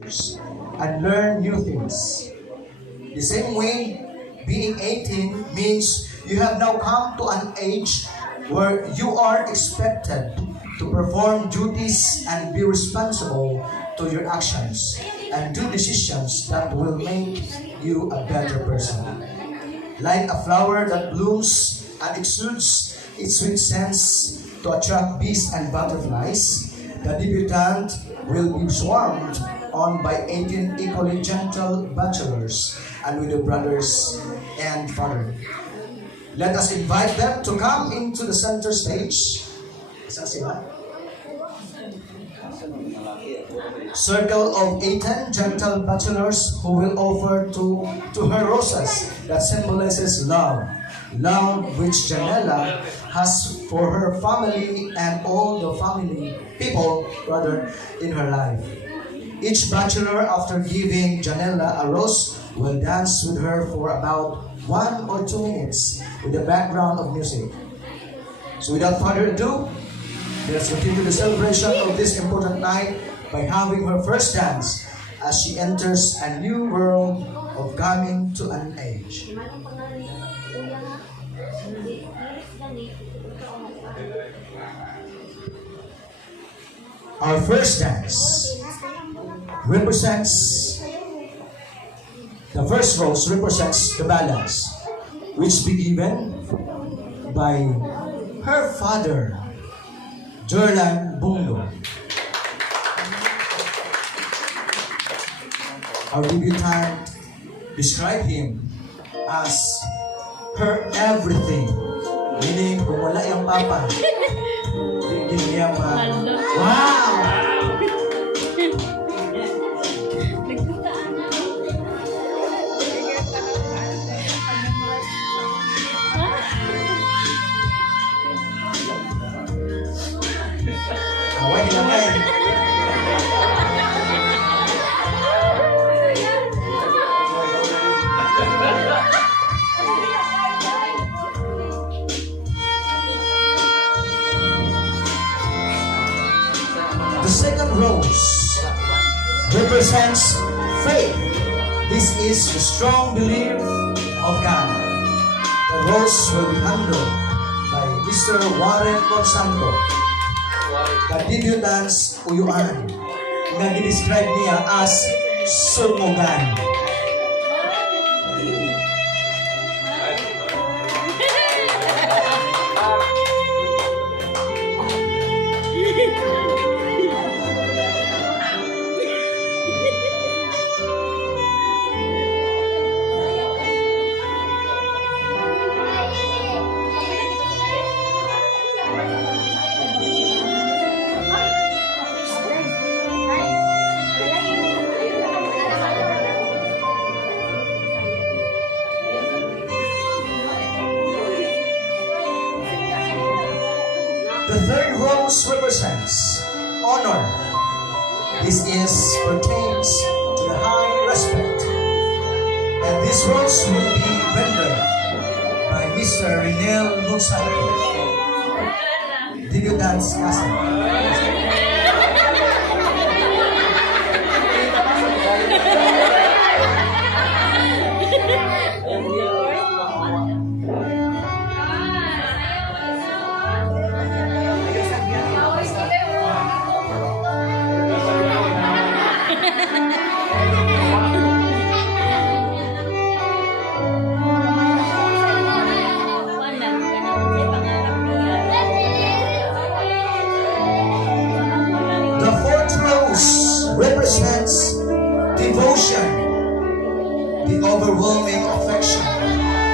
and learn new things. The same way, being 18 means you have now come to an age where you are expected to perform duties and be responsible to your actions and do decisions that will make you a better person. Like a flower that blooms and exudes its sweet scents to attract bees and butterflies, the debutant will be swarmed on by 18 equally gentle bachelors and widow brothers and father. Let us invite them to come into the center stage. Isa sila? Circle of 18 gentle bachelors who will offer to her roses that symbolizes love. Love which Janella has for her family and all the family people rather in her life. Each bachelor, after giving Janella a rose, will dance with her for about 1 or 2 minutes with the background of music. So without further ado, let's continue the celebration of this important night by having her first dance as she enters a new world of coming to an age. Our first dance represents, the first rose represents the balance, which be given by her father, Jorlan Bunglo. Our debutant described him as her everything, meaning kung wala yung papa, hindi niya wow! Away nilagay. The second rose represents faith. This is the strong belief of God. The rose will be handled by Mr. Warren Monsanto. The debutant's uyuan na describe niya as sumugan. The third rose represents honor. This pertains to the high respect. And this rose will be rendered by Mr. Renel Monsanto, debutant's cousin. Represents devotion, the overwhelming affection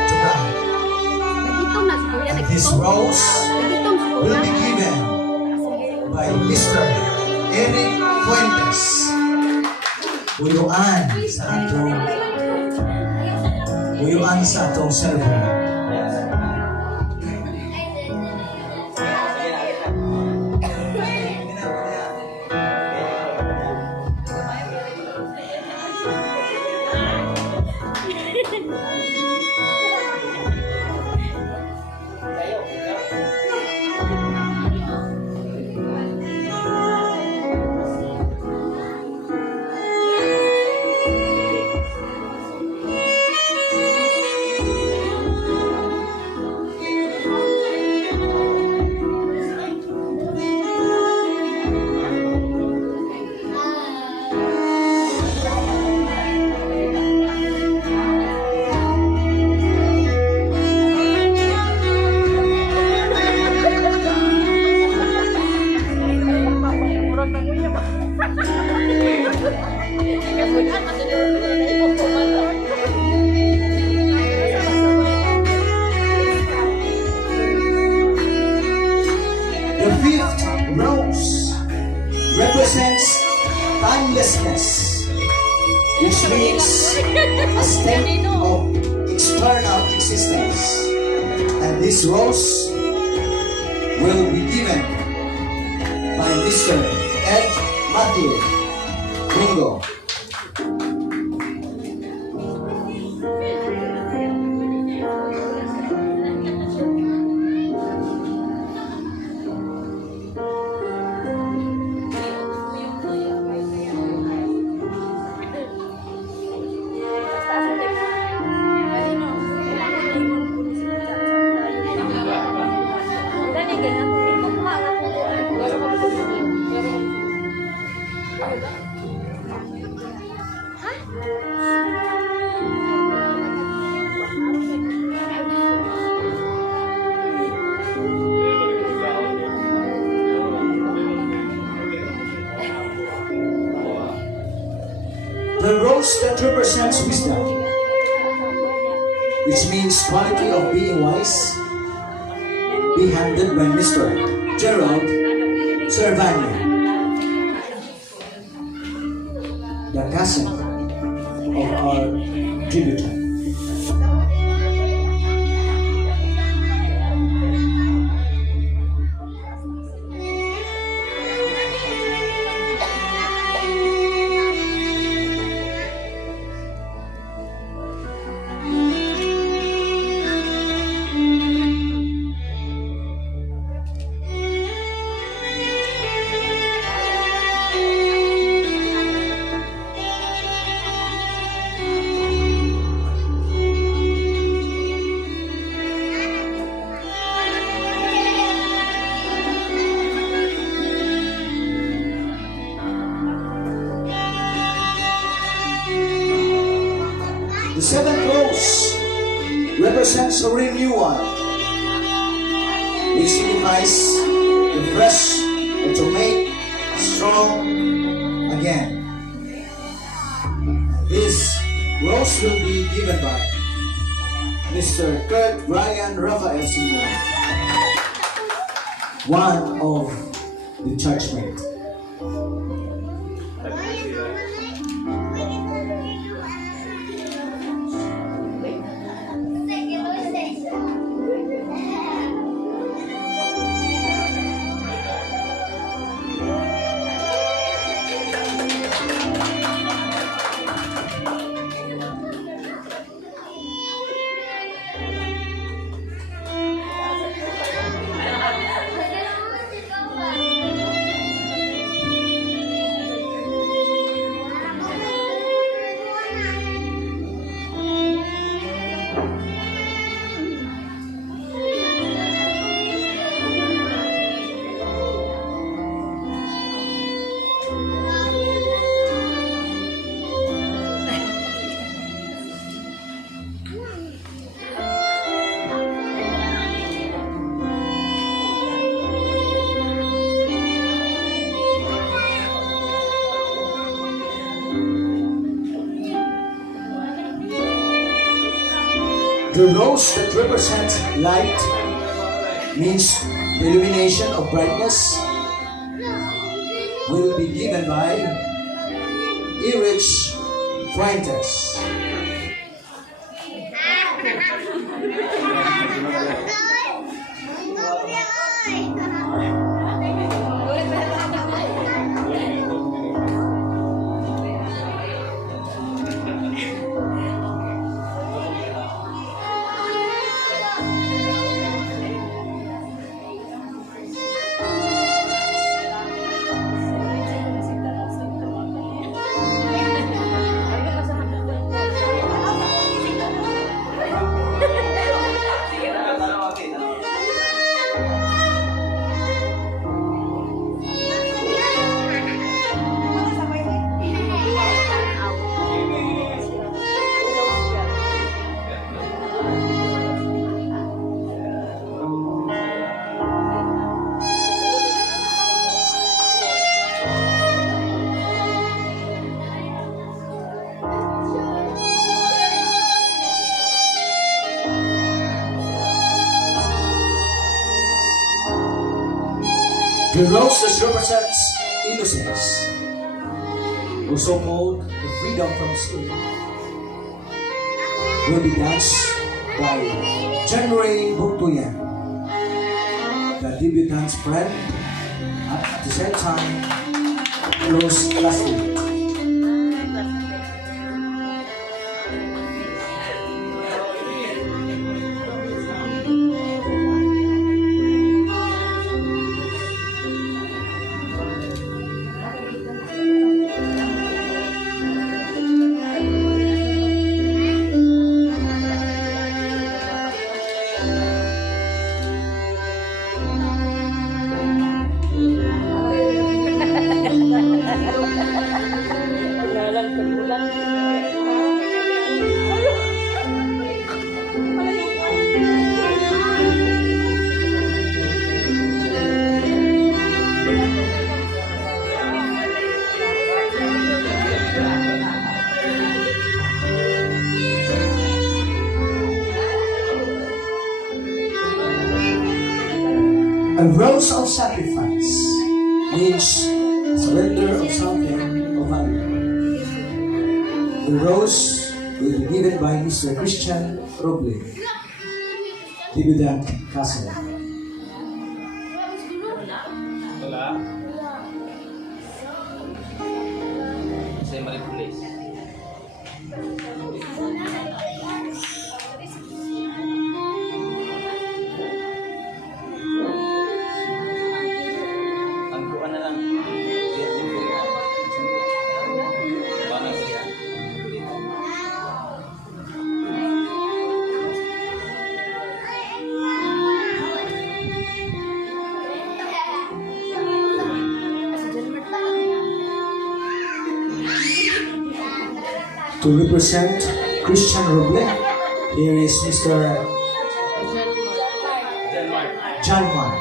to God. And this rose will be given by Mr. Eric Fuentes. Uyuan sa atong ceremony. which means a state of external existence. And this rose will be given by Mr. Ed Matthew Bingo. The rose that represents wisdom, which means quality of being wise, be handed by Mr. Gerald Cervania, the cousin of our tributor. The seventh rose represents a renewal, which signifies the fresh or to make strong again. This rose will be given by Mr. Kurt Ryan Raphael Sr., one of the churchmate. The rose that represents light means the illumination of brightness will be given by Erich Fuentes. The rose that represents innocence also called the freedom from sin, will be danced by January Buktuyan, the debutant's friend, at the same time, close classmate. A rose of sacrifice means surrender of something of value. The rose will be given by Mr. Christian Roble, Dividend Castle. Wala. Sa Marikles. Tangguan na lang. Paano siya? To represent Christian Roble, here is Mr. John Mark.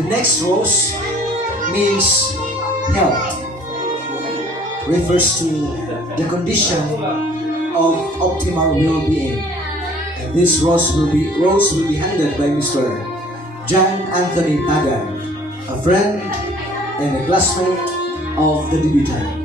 The next rose means health, refers to the condition of optimal well-being. And this rose will be handed by Mr. John Anthony Tagan, a friend and a classmate of the debutant.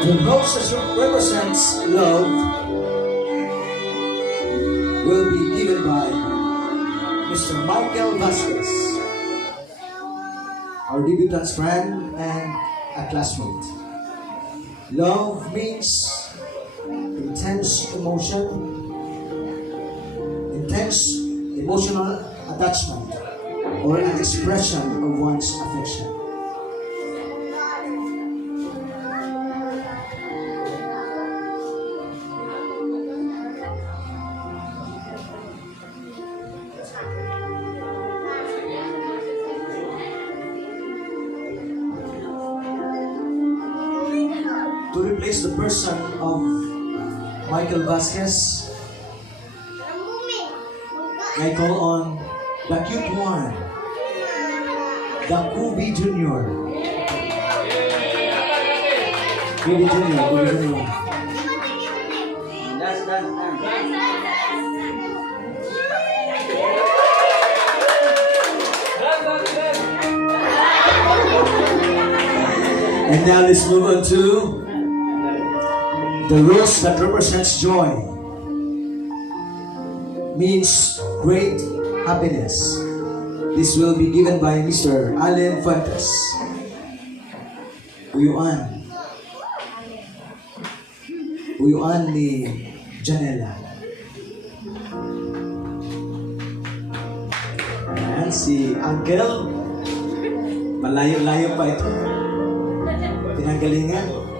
The rose that represents love will be given by Mr. Michael Vasquez, our debutant's friend and a classmate. Love means intense emotional attachment, or an expression of one's affection. could replace the person of Michael Vasquez? May I call on the cute one, the Kubi Junior. Kubi Junior, Kubi Junior. And now let's move on to the rose that represents joy. Means great happiness. This will be given by Mr. Allen Fuentes. Uyuan. Uyuan ni Janella. Ayan, si Uncle. Malayo-layo pa ito. Pinanggalingan.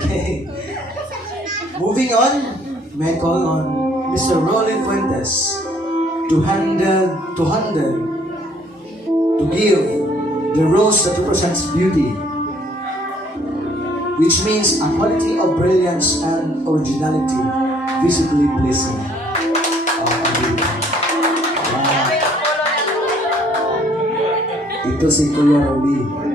Okay. Moving on, may I call on Mr. Rolly Fuentes to give the rose that represents beauty, which means a quality of brilliance and originality, visibly pleasing. Ito si Kuya Rolly.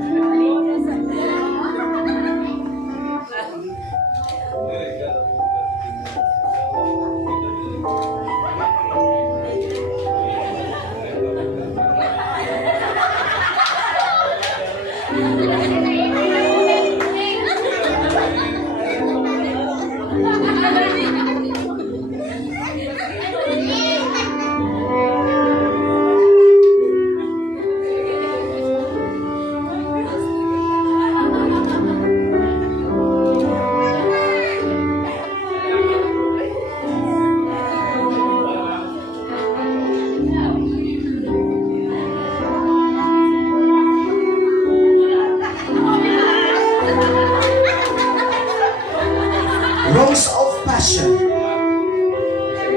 Rose of passion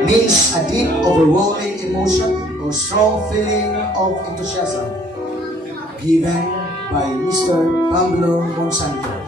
means a deep, overwhelming emotion or strong feeling of enthusiasm given by Mr. Pablo Monsanto.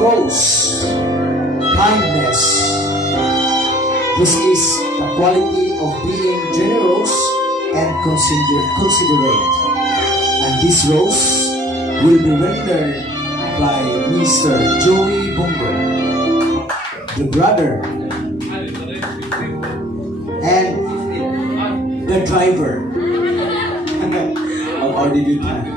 Rose, kindness. This is the quality of being generous and considerate. And this rose will be rendered by Mr. Joey Bungo, the brother and the driver of our debut time.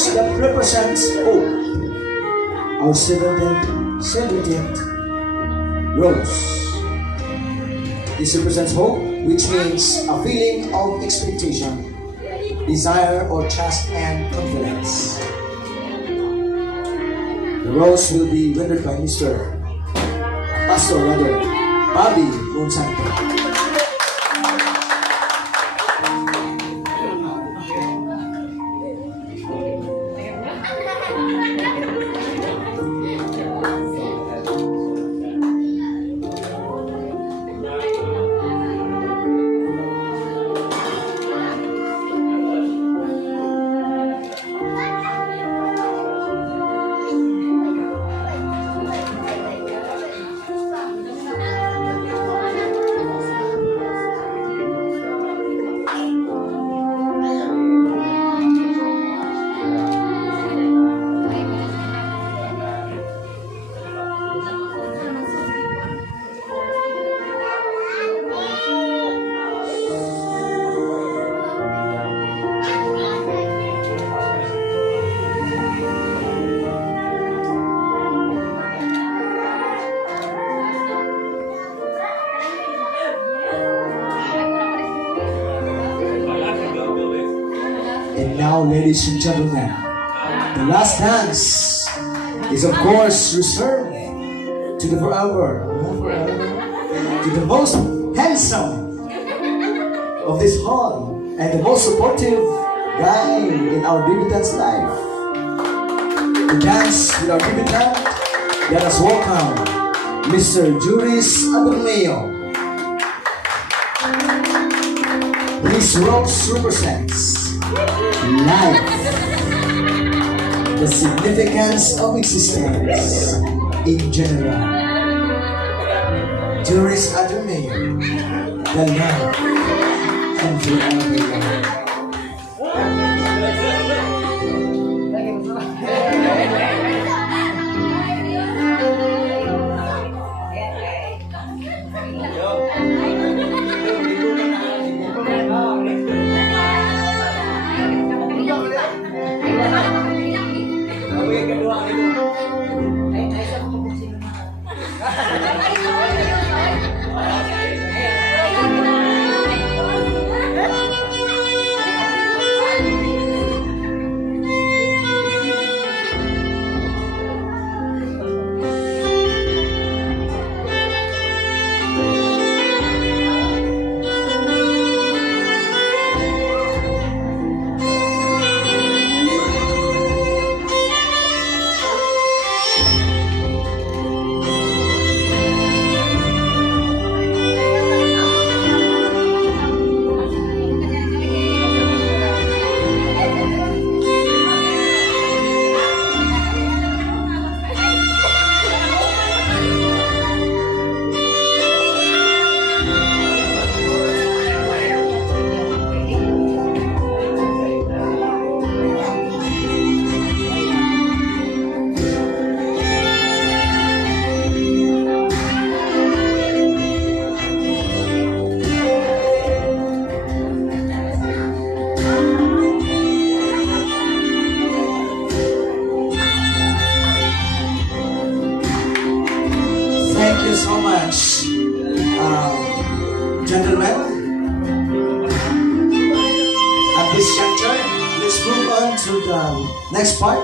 rose that represents hope. Our 17th rose. This represents hope, which means a feeling of expectation, desire, or trust and confidence. The rose will be rendered by Pastor Bobby Monsanto. And now, ladies and gentlemen, the last dance is of course reserved to the to the most handsome of this hall and the most supportive guy in our debutant's life. To dance with our debutant, let us welcome Mr. Juris Adorneo. This rose represents life, the significance of existence in general. Juris Adorneo, the love and forever. Thank you so much, gentlemen. At this juncture, let's move on to the next part.